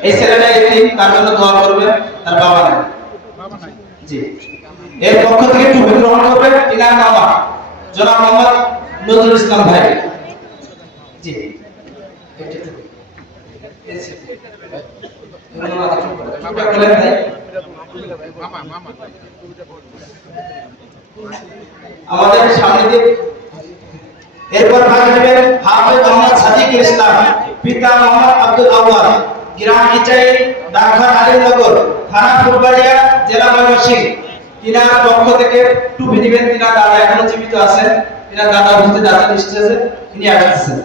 এই ছেলেটা এতিম তার জন্য দোয়া করবেন তার বাবা নাই জি এর পক্ষ থেকে টুপি গ্রহণ করবেন ইনার বাবা, জনাব মোহাম্মদ নজরুল ইসলাম ভাই জি। এই। আমাদের সামনে এরপর ভাগ নেবেন হাফেজ মোহাম্মদ সাদিক ইসলাম, পিতা মোহাম্মদ আব্দুল আওয়াল গ্রাম ইচাই ডাকঘর আলীনগর থানা ফুলবাড়িয়া, জেলা ময়মনসিংহ। তিনার পক্ষ থেকে টুপি দিবেন, তিনার দাদা এখনও জীবিত আছেন, তিনার দাদা উপস্থিত আছেন স্টেজে তিনি আসতেছেন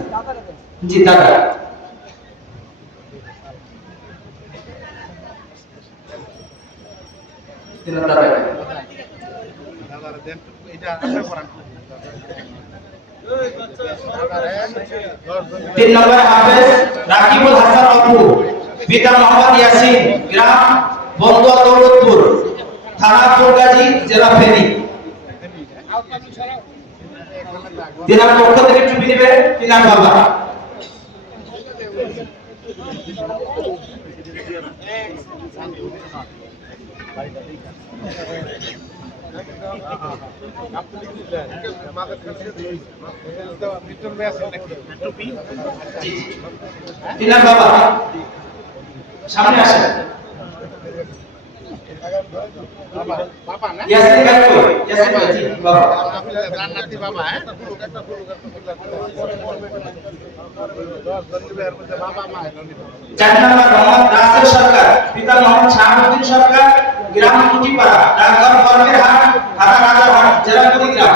জি, দাদা। তিনার দাদা তিন নম্বর হাফেজ রাকিবুল হাসান অপু, পিতা মোহাম্মদ ইয়াসিন, গ্রাম বন্দুয়া দৌলতপুর, থানা ফুলগাজী, জেলা ফেনী। তিনার পক্ষ থেকে টুপি দিবে তিনার বাবা। সরকার পিতা মোহাম্মদ সরকার গ্রাম কুটিপাড়া ডাকঘর হাট থানা রাজারহাট জেলা কুড়িগ্রাম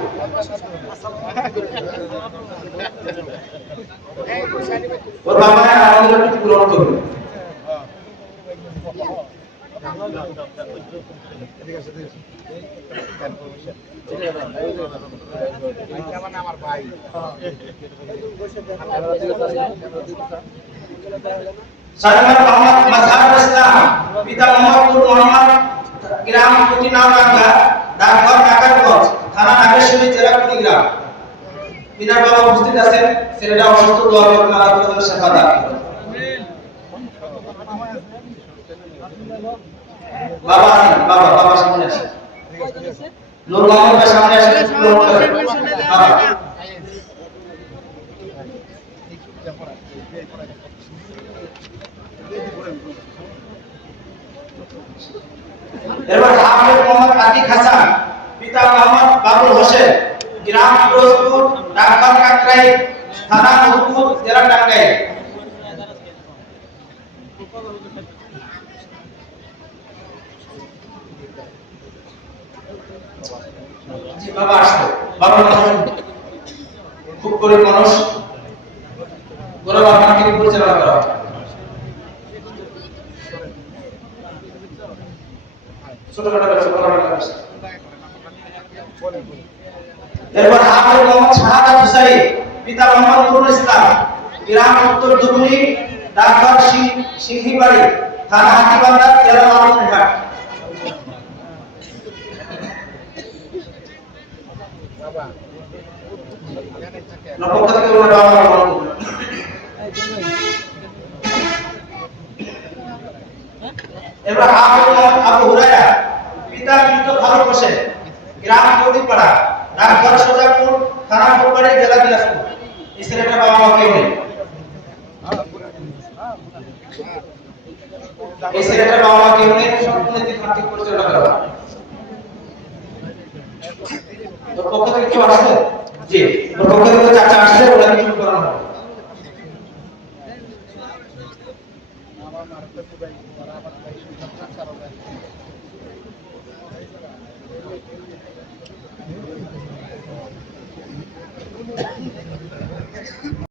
ওর বাবা আমাদের টুপি গ্রহণ করবে সালামান মোহাম্মদ মাজহারুল ইসলাম পিতা মোহাম্মদ নূর মোহাম্মদ গ্রাম কুটিনাওডাঙ্গা ডাকঘর নাকারগঞ্জ থানা নাগেশ্বরী জেলা কুড়িগ্রাম পিতার বাবা উপস্থিত আছেন, ছেলেটা অসুস্থ, দোয়া করবেন আল্লাহ তাআলা তাদের সেবা দান করুন। বাবা আছেন বাবা বাবা সামনে আসেন নূর মোহাম্মদ সামনে আসেন করেন। বাবা এরপর হাফেজ মোহাম্মদ আতিক হাসান, পিতা মোহাম্মদ বাবুল হোসেন, গ্রাম ফিরোজপুর ডাকঘর কাকরাই, থানা নূরপুর জেলা টাঙ্গাইল বাবা আসতো বাবা খুব গরিব মানুষ। গরিব আপনাকে পরিচালনা করা ছোটখাটো ব্যবসা বড় ব্যবসা এরপর হাফেজ মোহাম্মদ শাহাদাত হুসাইন, পিতা মোহাম্মদ নুরুল ইসলাম গ্রাম উত্তর দুবনি ডাকঘর সিংহিবাড়ি, থানা হাতিবান্ধা, জেলা লালমনিরহাট নপক্ষ থেকে ওনার বাবা মা গ্রহণ করবেন। এবার আবু হুরায়রা, পিতা মৃত ফারুক হোসেন গ্রাম কৌটিপাড়া ডাকঘর সোজাপুর থানা ফুলবাড়ি জেলা দিনাজপুর। এই ছেলেটার বাবা মা কেউ নেই। এই ছেলেটার বাবা মা কেউ নেই সম্পূর্ণ আর্থিক পরিচালনা করা। তোর পক্ষ থেকে কেউ আসছে জি, তোর পক্ষ চাচা আসছে ওরা কিছু করানো হবে?